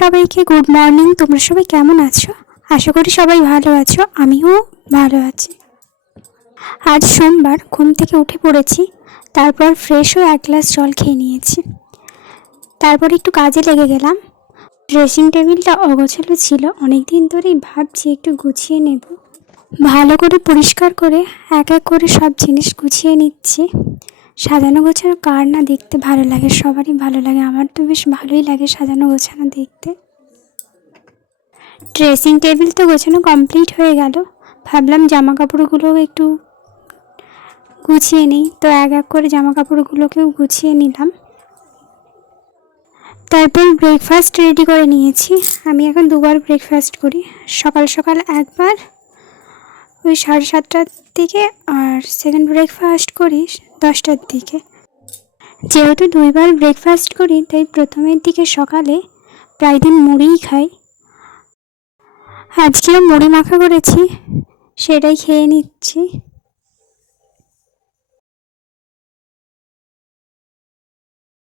সবাইকে good morning. তোমরা সবাই কেমন আছো? আশা করি সবাই ভালো আছো, আমিও ভালো আছি। আজ সোমবার, ঘুম থেকে উঠে পড়েছি, তারপর ফ্রেশ হয়ে এক গ্লাস জল খেয়ে নিয়েছি। তারপর একটু কাজে লেগে গেলাম। ড্রেসিং টেবিলটা অগোছালো ছিল, অনেক দিন ধরেই ভাবছি একটু গুছিয়ে নেব। ভালো করে পরিষ্কার করে এক এক করে সব জিনিস গুছিয়ে নিচ্ছি। সাজানো গোছানো কার না দেখতে ভালো লাগে, সবারই ভালো লাগে, আমার তো বেশ ভালোই লাগে সাজানো গোছানো দেখতে। ড্রেসিং টেবিল তো গোছানো কমপ্লিট হয়ে গেল, ভাবলাম জামা কাপড়গুলো একটু গুছিয়ে নিই, তো এক এক করে জামা কাপড়গুলোকেও গুছিয়ে নিলাম। তারপর ব্রেকফাস্ট রেডি করে নিয়েছি। আমি এখন দুবার ব্রেকফাস্ট করি, সকাল সকাল একবার ওই 7:30টার দিকে, আর সেকেন্ড ব্রেকফাস্ট করি 10টার দিকে। যেহেতু দুইবার ব্রেকফাস্ট করি, তাই প্রথমের দিকে সকালে প্রায় দিন মুড়িই খাই। আজকেও মুড়ি মাখা করেছি, সেটাই খেয়ে নিচ্ছি।